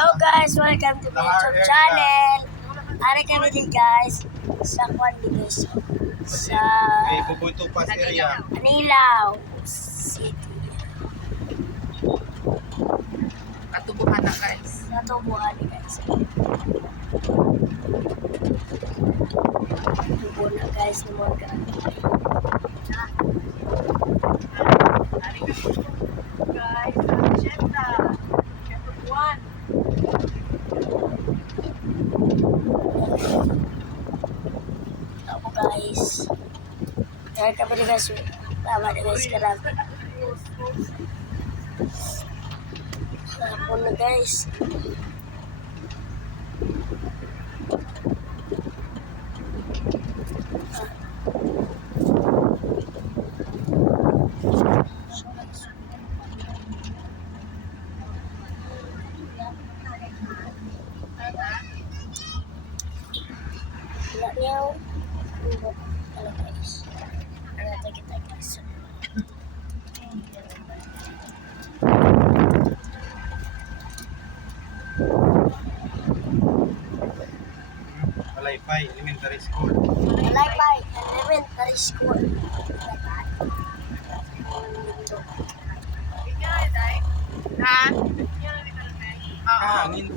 Hello guys, welcome to my YouTube channel. Ari kami din guys sa Kwan guys. Sa May Bubuto Pass area. Anilaw City. Katubuhan na guys. Natubuhan ni guys. Tubo na guys ni mga gamit. Guys, agenda. Chapter 1. Ako guys. Ari kami din guys. Tama na guys karami. Hapon na guys. Wala niyaw. Ano guys? Ano kita guys? Malaypay Elementary School. Malaypay Elementary School. Ha? Hangin.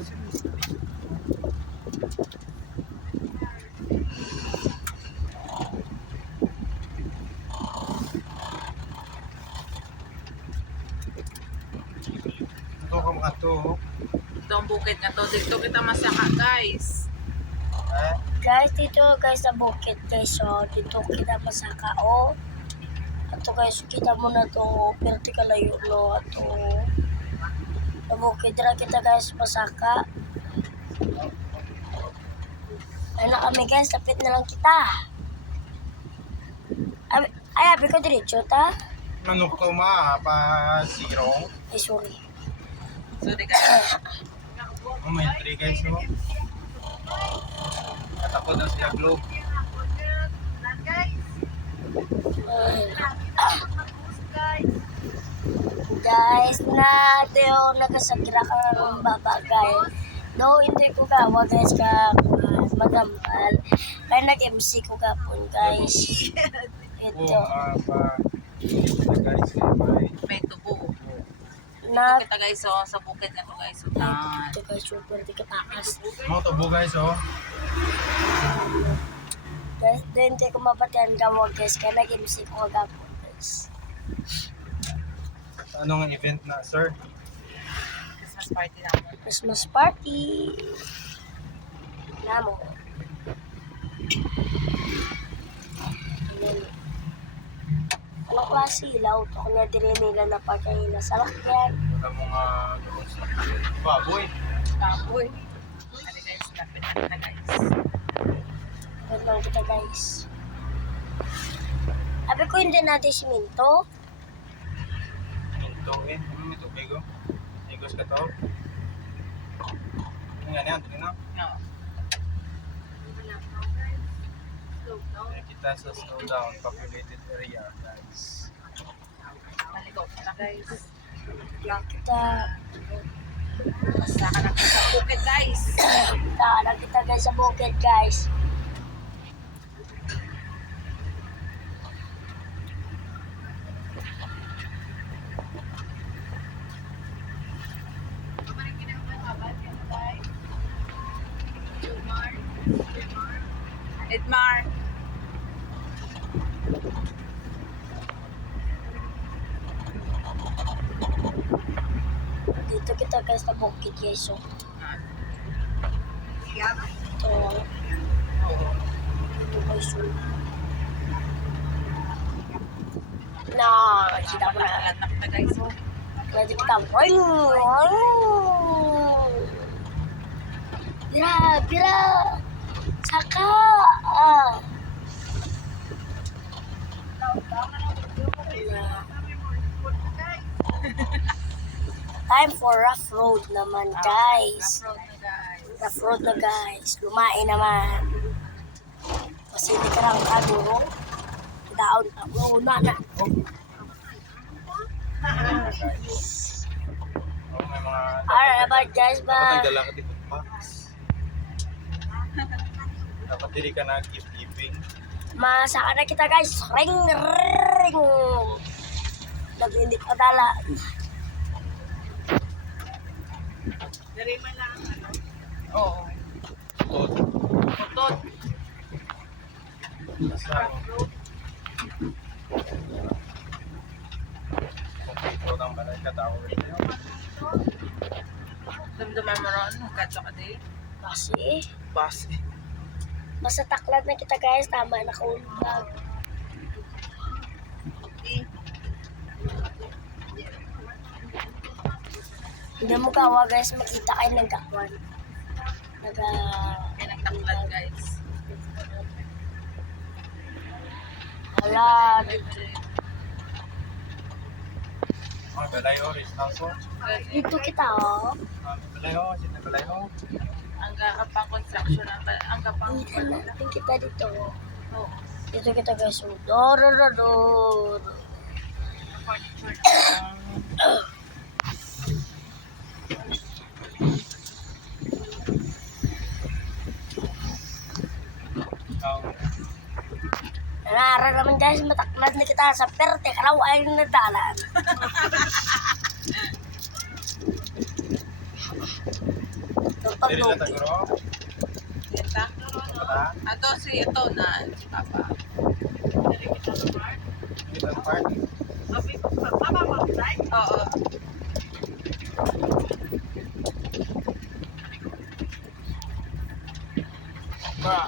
Ito ka mga to. Ito ang bukid na to. Dito kita masaka guys. Guys, dito guys sa bukid guys. So, dito kita masaka o. Ato guys, kita mo na to. Pero di kalayo no. Ato. Sa bukid na kita guys masaka. Ay na kami guys, lapit na lang kita. Ay, abi ko diretso ta. Manok to pa sirong. Ay, sorry. So, di guys. May entry guys no. Katakot na siya globe. Guys, na Teo nagasakira ka ng babagay. No, hindi ko gawa guys ka magamal. Kaya nag-MC ko kapon guys. Ito. Pa guys May tubo. Na Kita guys so, sa bukid na to guys. So, ito guys, super di katakas. Mo tubo guys oh. Guys, hindi ko mapatihan gawa guys. Kaya nag-MC ko kapon guys. Anong event na sir? Christmas party namin. Christmas party. Namo. Anong klase ilaw? Ito ko na din nila na pagkain na salakyan. Wala mga baboy. Tapoy. Ano guys, lapit na guys. Wait lang kita guys. Sabi ko hindi natin siminto. Minto eh. Ano may tubig oh? Igos ka to? Ano yan yan? Tingnan na. No. Kita sa slow down populated area guys. Maligaw na guys. Lang kita. Basta ka na sa bukid guys. Lang kita guys sa bukid guys. Edmar. Dito kita guys sa bukid guys. So, ito. Ito guys. So. Na, kita mo na. Alat na kita guys. Pwede kita. Bira, bira. Saka. Time for rough road naman guys. Rough road na guys. Lumain naman. Kasi hindi ka lang kaduro. Daon ka. Una na. Oh, may mga Alright, bye guys, Dapat bye. nagdala ka di box. Dapat dili ka na gift giving. Masaka na kita guys. Ring, ring. Nag-init pa dala. Dari man lang ano. Oo. Tot. Utot. Basta kung ito ang balay ka tao rin yun. Damdaman mo ron. Katso ka di. Kasi, Bas eh. basta taklat na kita guys. Tama na kung vlog. Hindi mo kawa guys. Makita kayo nagkakwan. May nagtaklan guys. Hala. Balay o, rich house o. Dito kita oh. Balay o, sino balay o? Ang kapang construction ang kapang Dito natin kita dito. Oo. Dito kita guys. Dor. Nara naman guys, mataklan na kita sa perte, karaw ay nadalan. Dili na taguro. Kita. Pata. Ato si ito na si Papa. Dito ang park. Oo. Ba.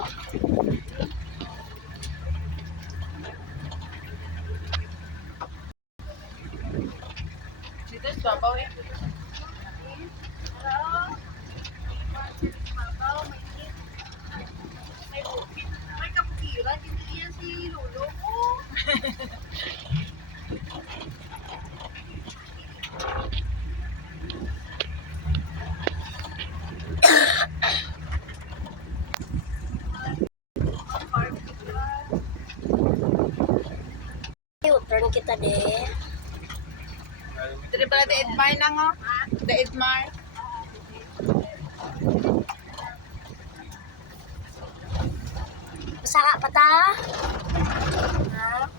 Dito si Papa eh. May kapukilan, hindi yan si Lolo ko. Turn kita deh. Dito pala the Edmar na nga. The Edmar. Masaka pa ta? Ha?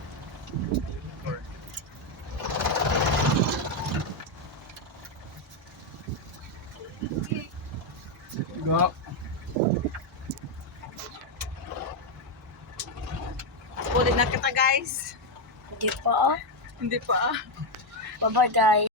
Go. Ulit na kita guys. Hindi pa. Hindi pa. Bye-bye guys.